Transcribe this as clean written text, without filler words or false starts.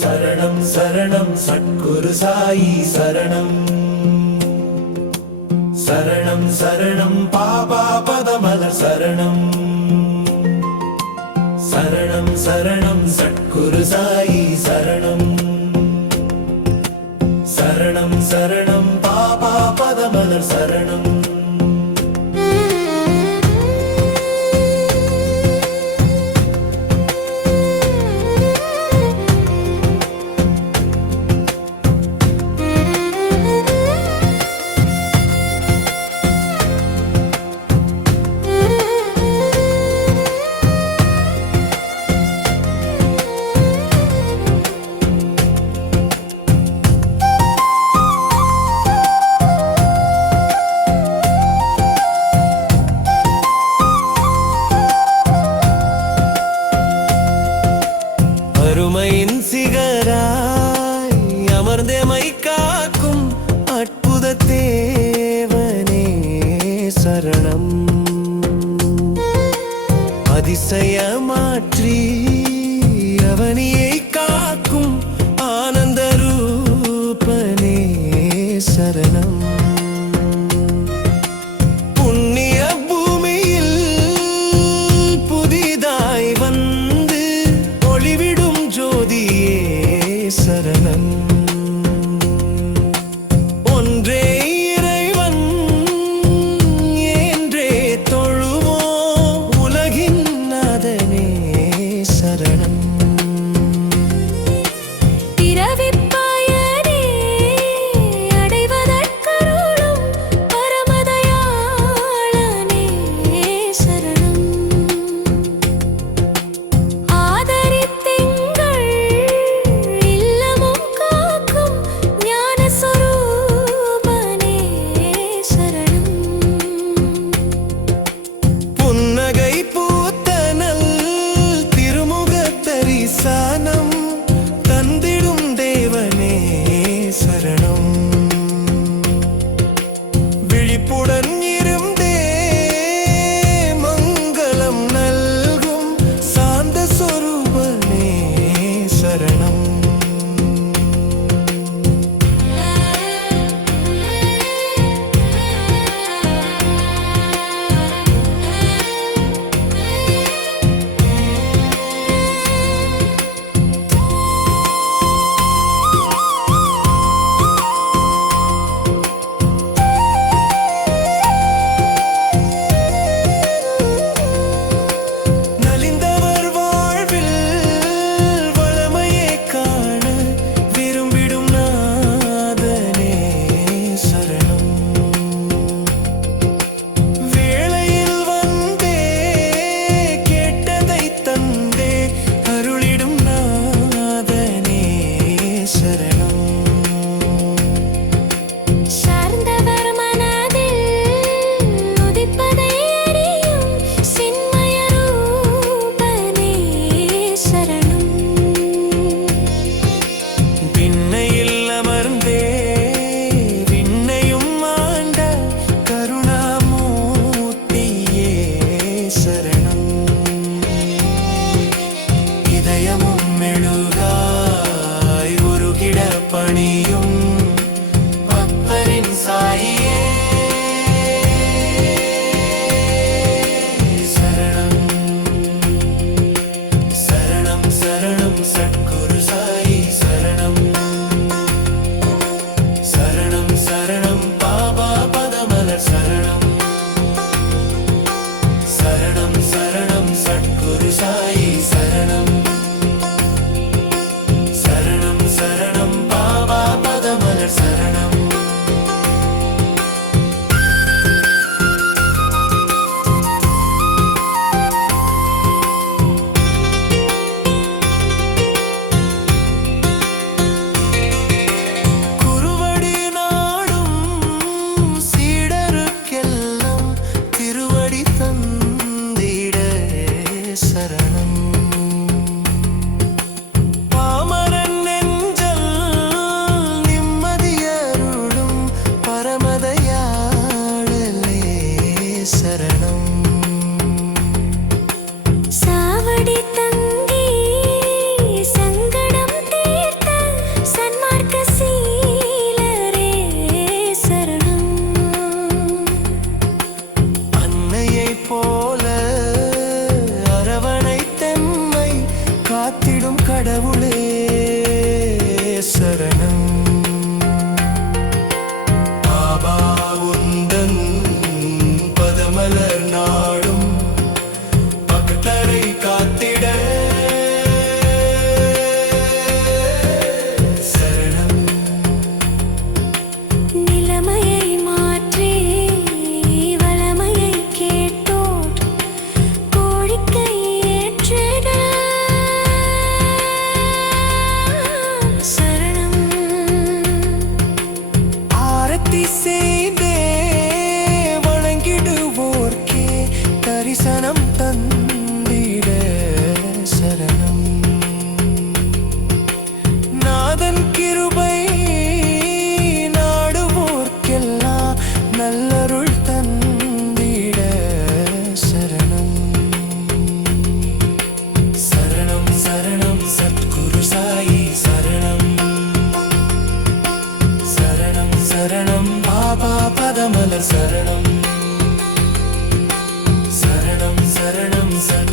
சரணம் சரணம் சத்குரு சாயி சரணம் சரணம் சரணம் பாபா பதமலர் சரணம் சரணம் சரணம் சத்குரு சாயி சரணம் சரணம் சரணம் பாபா பதமலர் சரணம் அருமையின் சிகராய் அமர்ந்தேமை காக்கும் அற்புத தேவனே சரணம் அதிசயமாற்றி அவனியை காக்கும் ஆனந்த ரூபனே சரணம் புண்ணிய பூமியில் புதிதாய் வந்து ஒளிவிடும் ஜோதியே சரணம் ஒன்றே இறைவன் என்றே தொழுவோம் உலகின் நாதனே சரணம் பிறவிப்பயனே அடைவதற்கருளும் பரமதயாளனே சரணம் ஆதரித்தெங்கள் இல்லமும் காக்கும் ஞான சொரூபனே சரணம் புன்னகை பூத்தனல் திருமுக தரிசனம் தந்திடும் தேவனே சரணம் விழிப்புடன் இருந்தே மங்களம் நல்கும் சாந்த சொரூபனே சரணம் நலிந்தவர் வாழ்வில் வளமையை காண விரும்பிடும் நாதனே சரணம் வேளையில் வந்தே கேட்டதை தந்தே அருளிடும் நாதனே சரணம் சார்ந்தவர் மனதில் உதிப்பதை அறியும் சின்மய ரூபனே சரணம் பின்னையில் அமர்ந்தே விண்ணையும் ஆண்ட கருணாமூர்த்தியே சரணம் இதயமும் மெழுகாய் உருகிட பணியும் பக்தரின் சாயியே சரணம் சரணம் சரணம் சத்குரு சாயி சரணம் சரணம் சரணம் பாபா பதமலர் சரணம் சரணம் சரணம் சத்குரு சாயி சரணம் சரணம் சரணம் பாபா பதமலர் சரணம் கடவுளே சரணம். பாபா உந்தன் பதமலர் நாடும் பக்தரை காத்திட சரணம். நிலைமையை மாற்றி வளமையை கேட்டோர் கோரிக்கை ஏற்றிட சரணம். ஆரத்தி செய்தே வணங்கிடுவோர்க்கே தரிசனம் தந்திட சரணம். நாதன் கிருபை நாடுவோர்க்கெல்லாம் நல்லருள் தந்திட சரணம். சரணம் சரணம் சத்குரு சாயி சரணம். சரணம் சரணம் பாபா பதமலர் சரணம். சரணம் சரணம் சத்